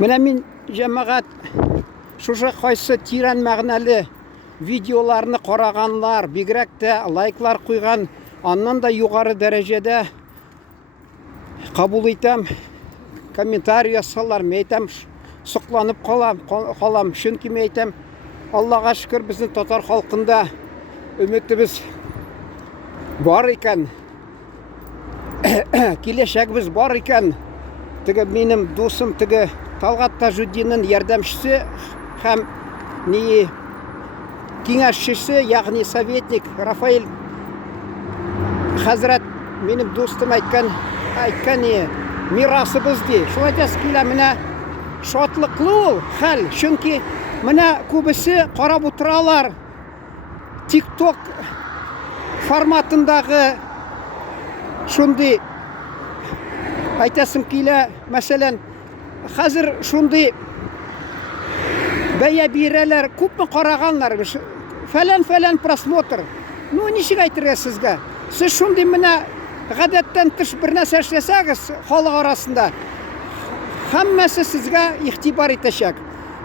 Менә мин җәмәгать шушы кайсы тирән мәгънәле видеоларны караганлар, бигрәк тә лайклар куйган, аннан да югары дәрәҗәдә кабул итәм, комментарий ясалар, мен әйтәм, сокланып калам, чөнки мен әйтәм, Аллага шөкер, безнең татар халкында өметебез бар икән, киләчәгебез бар икән. Теге минем дусым, теге Талгат Тажуддинның ярдәмчесе һәм киңәшчесе, ягъни советник Рафаэль хәзрәт минем дустым әйткән мирасыбыз ди. Шулай да килә, менә шатлыклы ул хәл, чөнки менә күбесе карап утыралар TikTok форматындагы шундый әйтәсем килә, мәсәлән, хәзер шундый бәя бирәләр, күпме караганнар, фәлән просмотр. Ну, ничек әйтергә сезгә? Сез шундый менә гадәттән тыш бер нәрсә эшләсәгез халык арасында, һәммәсе сезгә игътибар итәчәк.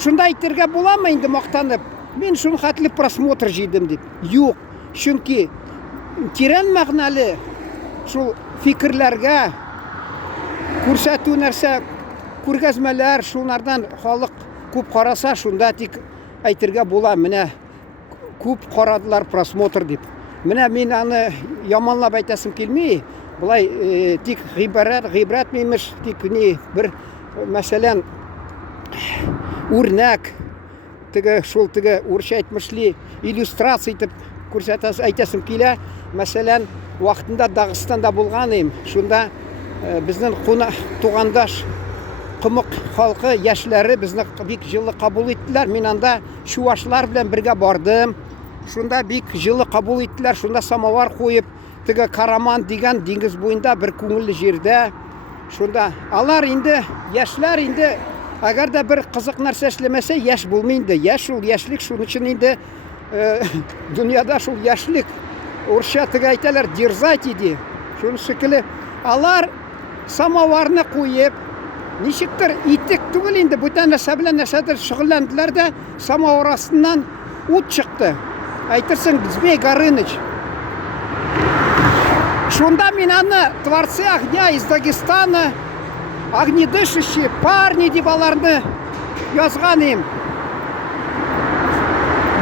Шунда әйтергә буламы инде мактанып, мин шул хәтле просмотр җыйдым дип? Юк, чөнки тирән мәгънәле шул фикерләргә күрсәтү нәрсә, күргәзмәләр, шулардан халык күп караса, шунда тик әйтергә була, менә күп карадылар просмотр дип. Менә мин аны яманлап әйтәсем килми, булай тик гыйбрәт мимеш, тик бер мәсәлән үрнәк, теге урысча әйтмешли иллюстрация итеп күрсәтәсем, әйтәсем килә. Мәсәлән, вакытында Дагыстанда булган идем. Шунда безнең тугандаш Кымык халкы яшьләре безне бик җылы кабул иттеләр. Мин анда чуашлар белән бергә бардым. Шунда бик җылы кабул иттеләр. Шунда самовар куеп, теге Караман дигән диңгез буенда бер күңелле җирдә. Шунда алар инде яшьләр инде, әгәр дә бер кызык нәрсә эшләмәсә, яшь булмый инде. Яшь ул яшьлек, шуның өчен инде дөньяда шул яшьлек. Урысча теге әйтәләр, дерзать иде. Шуның шикелле алар самоварны куеп, ничектер итек түгел инде, бүтән нәрсә белән нәрсәдер шөгыльләнделәр дә, самовар астыннан ут чыкты. Әйтерсең, Змей Горыныч. Шунда мин аны творцы огня из Дагестана, огнедышащие парни дип аларны язган идем.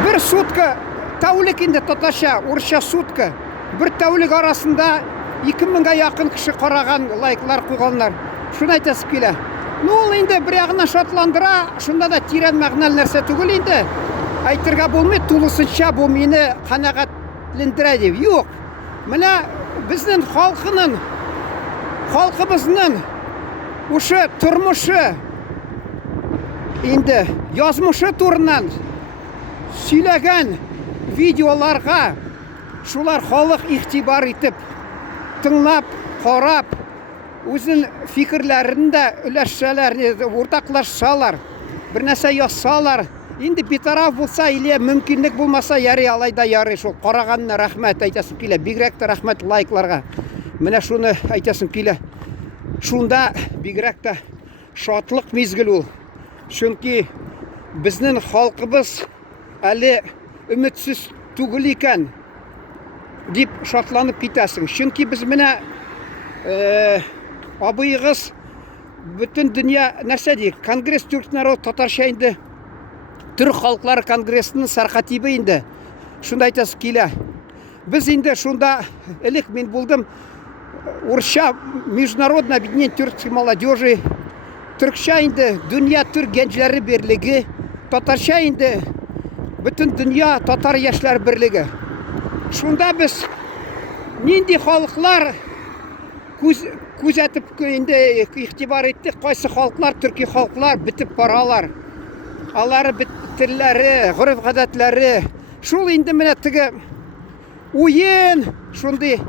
Бер сутка, тәүлек инде татарча, урысча сутка. Бер тәүлек арасында 2000-га якын кеше караган, лайклар куйганнар. Шуны әйтәсем килә. Ну, ул инде бер ягыннан шатландыра, шунда да тирән мәгънәле нәрсә түгел инде. Әйтергә булмый, тулысынча бу мине канәгатьләндерә дип. Юк. Менә безнең халкыбызның ушы тормышы инде язмышы турыннан сөйләгән видеоларга шулар халык игътибар итеп, тыңлап, карап, үзен фикерләрен дә өләшсәләр, уртаклашсалар, бер нәрсә язсалар, инде битараф булса, иле мөмкинлек булмаса, ярый, алай да ярый, шул караганна рәхмәт әйтәсем килә, бигрәк тә рәхмәт лайкларга. Менә шуны әйтәсем килә. Шунда бигрәк тә шатлык мизгел ул. Чөнки безнең халкыбыз әле өметсез түгел икән дип шатланып китәсең. Чөнки без менә абыегыз бөтен дөнья нәрсә ди? Конгресс Türk народ татарча инде Türk халыклары конгрессының сәрхатибы инде. Шунда әйтәсем килә. Без инде шунда элек мин булдым урысча международное объединение тюркской молодежи, төркчә инде дөнья түрк гәнҗләре берлеге, татарча инде бөтен дөнья татар яшьләр берлеге. Шунда без нинди халыклар күзәтеп инде игътибар иттек, кайсы халыклар, төрки халыклар битеп баралар. Алары телләре, гореф-гадәтләре, шул инде менә теге уен, шундый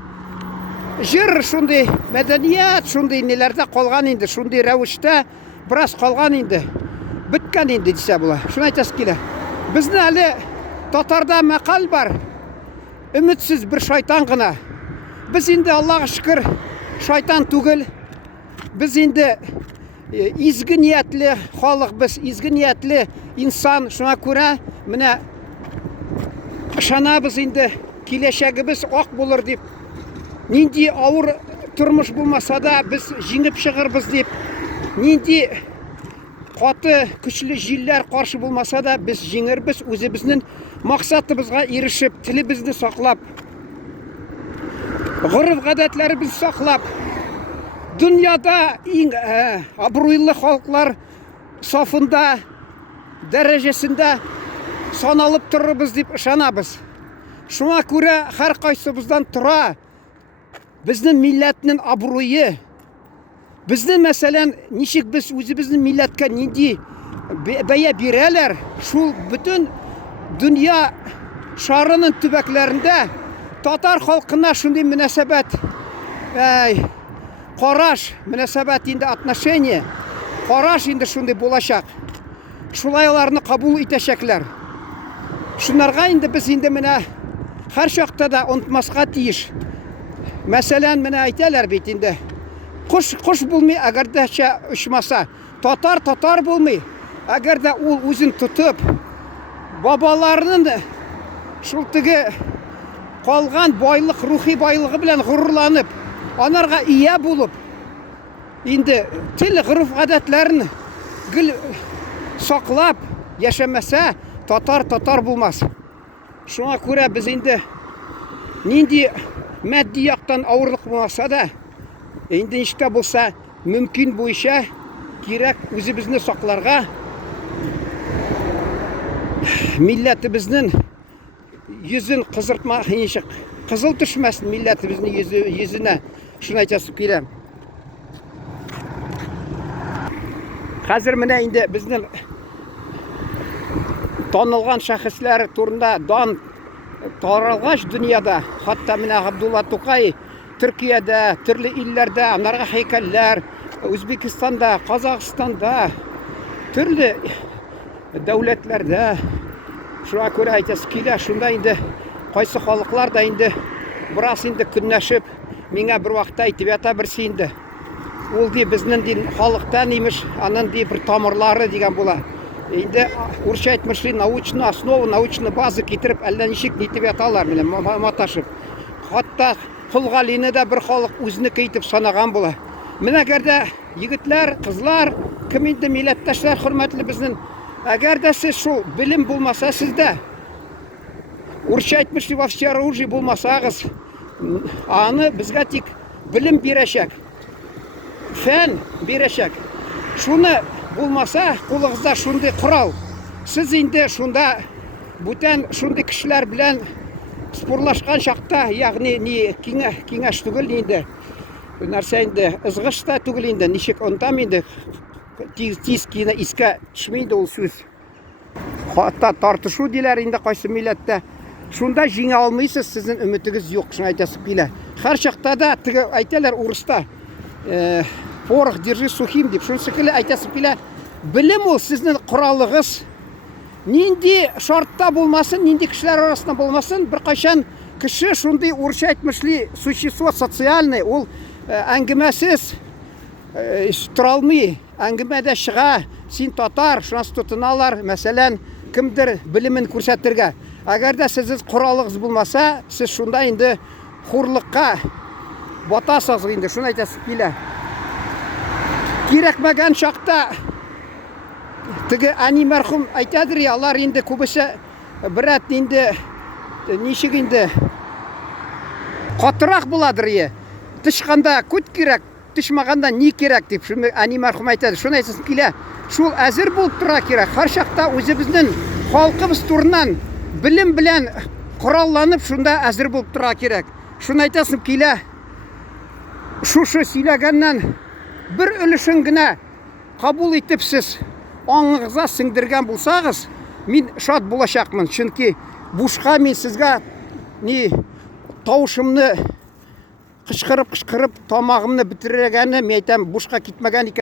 җыр, шундый мәдәният, шундый ниләрдә калган инде, шундый рәвештә бераз калган инде. Беткән инде дисә була. Шуны әйтәс килә. Безнең әле татарда мәкаль бар. Өметсез бер шайтан гына. Без инде Аллага шөкер шайтан түгел. Biz indi изге ниятли халық біз, изге ниятли инсан. Шуңа күрә менә ышанабыз инде киләчәгебез ак булыр дип. Нинди авыр тормыш булмаса да без җиңеп чыгырбыз дип. Нинди каты көчле җилләр каршы булмаса да без җиңербез, үзебезнең максатыбызга ирешеп, телебезне саклап, гореф гадәтләребезне саклап, дөньяда иң абруйлы халыклар сафында, дәрәҗәсендә саналып торырбыз дип ышанабыз. Шуңа күрә һәр кайсыбыздан тора безнең милләтнең абруе. Безнең мәсәлән, ничек без үзебезнең милләткә нинди бәя бирәләр, шул бөтен дөнья шарының төбәкләрендә татар халкына шундый мөнәсәбәт, караш, мөнәсәбәт инде отношение, караш инде шундый булачак. Шулай аларны кабул итәчәкләр. Шунларга инде без инде менә һәр чакта да онытмаска тиеш. Мәсәлән, менә әйтәләр бит инде. Кош булмый, әгәр дә очмаса. Татар булмый, әгәр дә ул үзен тотып, бабаларының шул теге калган байлык, рухи байлыгы белән горурланып, анарга ия булып, инде тел, гореф гадәтләрен гел саклап яшәмәсә, татар булмас. Шуңа күрә без инде нинди матди яктан авырлык булмаса да, инде ничек булса, мөмкин буенча кирәк үзебезне сакларга, милләтебезнең йөзен кызыртма, ничек кызыл төшмәсен милләтебезнең йөзенә. Шуны әйтәсем килә. Хәзер менә инде безнең танылган шәхесләр турында дан таралгач дөньяда, хатта менә Габдулла Тукай Төркиядә, төрле илләрдә, анарга һәйкәлләр, Үзбекстанда, Казакстанда, төрле дәүләтләрдә. Шуңа күрә әйтәсе килә, шунда инде кайсы халыклар да инде бераз инде көнләшеп, миңа бер вакытта әйтеп ята берсе инде. Ул ди безнең дин халыктан имеш, аның ди бер тамырлары дигән була. Инде урысча әйтмешли, научный основа, научный база китереп, әллә ничек нитеп яталар менә маташып. Хатта Кулгалины да бер халык үзенеке итеп санаган була. Менә әгәр дә егетләр, кызлар, кем инде милләттәшләр хөрмәтле безнең, әгәр дә сез шул белем булмаса сездә, урысча әйтмешли, во всеоружии булмасагыз, аны безгә тик белем бирәчәк, фән бирәчәк. Шуны булмаса, кулыгызда шундый корал, сез инде шунда бүтән шундый кешеләр белән спорлашкан чакта, ягъни ни киңәш түгел инде. Нәрсә инде, ызгыш та түгел инде, ничек онтам инде тиз кинә искә төшми инде ул сүз. Хатта тартышу диләр инде кайсы милләттә. Шунда җиңә алмыйсыз, сезнең өметегез юк, шуны әйтәсем килә. Һәр чакта да теге әйтәләр урыста, порох держи сухим дип, шунысы килә әйтәсем килә. Белем ул сезнең коралыгыз. Нинди шартта булмасын, нинди кешеләр арасында булмасын, бер кайчан кеше шундый урысча әйтмешли, существо социальное, ул әңгәмәсез тора алмый, әңгәмәдә чыга, син татар, шунысы тотыналар, мәсәлән, кемдер белемен күрсәтергә. Әгәр дә сезнең коралыгыз булмаса, сез шунда инде хурлыкка батасыз инде, шуны әйтәсем килә. Кирәкмәгән чакта теге әни мәрхүм әйтәдер, алар инде күбесе бирәт инде ничек инде катырак буладыр. Тышканда күт кирәк, тышмаганда ни кирәк дип, шуны әни мәрхүм әйтәдер. Шуны әйтәсем килә. Шул әзер булып тора кирәк. Һәр чакта үзебезнең халкыбыз турыннан белем белән коралланып, шунда әзер булып тора кирәк. Шуны әйтәсем килә. Шушы сөйләгәннән бер өлешен генә кабул итеп сез аңыгызга сеңдергән булсагыз, мин шат булачакмын. Чөнки бушка мин сезгә ни тавышымны кычкырып тамагымны бетерергәнне, мен әйтәм, бушка китмәгән икән.